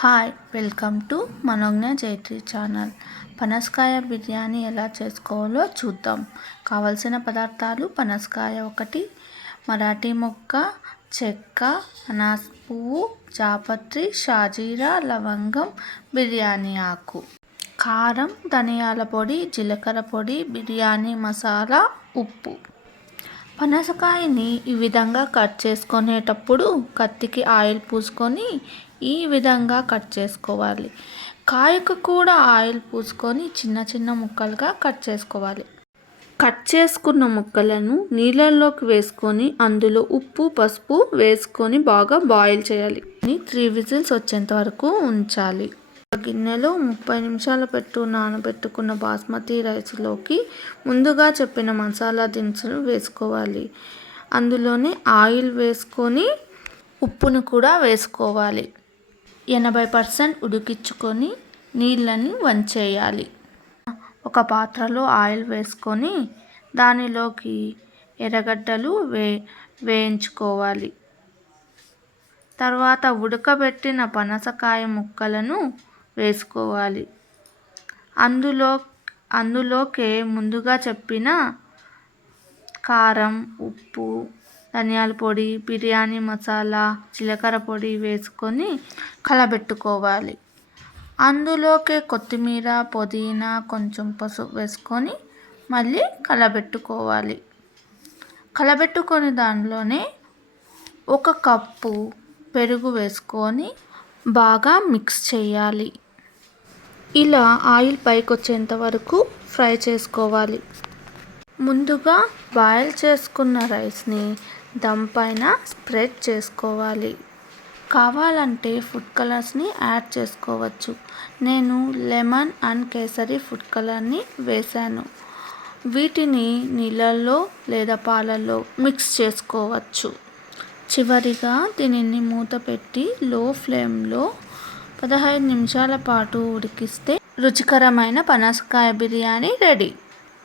Hi welcome to Manogna Jaitri channel. పనసకాయ బిర్యానీ ఎలా చేసుకోవాలో చూద్దాం. కావలసిన పదార్థాలు: పనసకాయ 1, మరాఠీ మొగ్గ, చెక్క, అనాస పువ్వు, జాపత్రి, షాజీరా, లవంగం, బిర్యానీ ఆకు, కారం, ధనియాల పొడి, జీలకర్ర పొడి, బిర్యానీ మసాలా, ఉప్పు. పనసకాయని ఈ విధంగా కట్ చేసుకునేటప్పుడు కత్తికి ఆయిల్ పూసుకొని ఈ విధంగా కట్ చేసుకోవాలి. కాయకు కూడా ఆయిల్ పూసుకొని చిన్న చిన్న ముక్కలుగా కట్ చేసుకోవాలి. కట్ చేసుకున్న ముక్కలను నీళ్ళల్లోకి వేసుకొని అందులో ఉప్పు, పసుపు వేసుకొని బాగా బాయిల్ చేయాలి. 3 విజిల్స్ వచ్చేంత వరకు ఉంచాలి. గిన్నెలో 30 నిమిషాల నానబెట్టుకున్న బాస్మతి రైస్లోకి ముందుగా చెప్పిన మసాలా దినుసులు వేసుకోవాలి. అందులోనే ఆయిల్ వేసుకొని ఉప్పును కూడా వేసుకోవాలి. 80% ఉడికించుకొని నీళ్ళని వంచేయాలి. ఒక పాత్రలో ఆయిల్ వేసుకొని దానిలోకి ఎర్రగడ్డలు వేయించుకోవాలి. తర్వాత ఉడకబెట్టిన పనసకాయ ముక్కలను వేసుకోవాలి. అందులోకే ముందుగా చెప్పిన కారం, ఉప్పు, ధనియాల పొడి, బిర్యానీ మసాలా, జీలకర్ర పొడి వేసుకొని కలబెట్టుకోవాలి. అందులోకే కొత్తిమీర, పుదీనా, కొంచెం పసుపు వేసుకొని మళ్ళీ కలబెట్టుకోవాలి. కలబెట్టుకొని దానిలోనే 1 కప్పు పెరుగు వేసుకొని బాగా మిక్స్ చేయాలి. ఇలా ఆయిల్ పైకి వచ్చేంత వరకు ఫ్రై చేసుకోవాలి. ముందుగా బాయిల్ చేసుకున్న రైస్ని దమ్ పైన స్ప్రెడ్ చేసుకోవాలి. కావాలంటే ఫుడ్ కలర్స్ని యాడ్ చేసుకోవచ్చు. నేను లెమన్ అండ్ కేసరి ఫుడ్ కలర్ని వేసాను. వీటిని నీళ్ళల్లో లేదా పాలల్లో మిక్స్ చేసుకోవచ్చు. చివరిగా దీనిని మూత పెట్టి లో ఫ్లేమ్లో 15 నిమిషాల పాటు ఉడికిస్తే రుచికరమైన పనసకాయ బిర్యానీ రెడీ.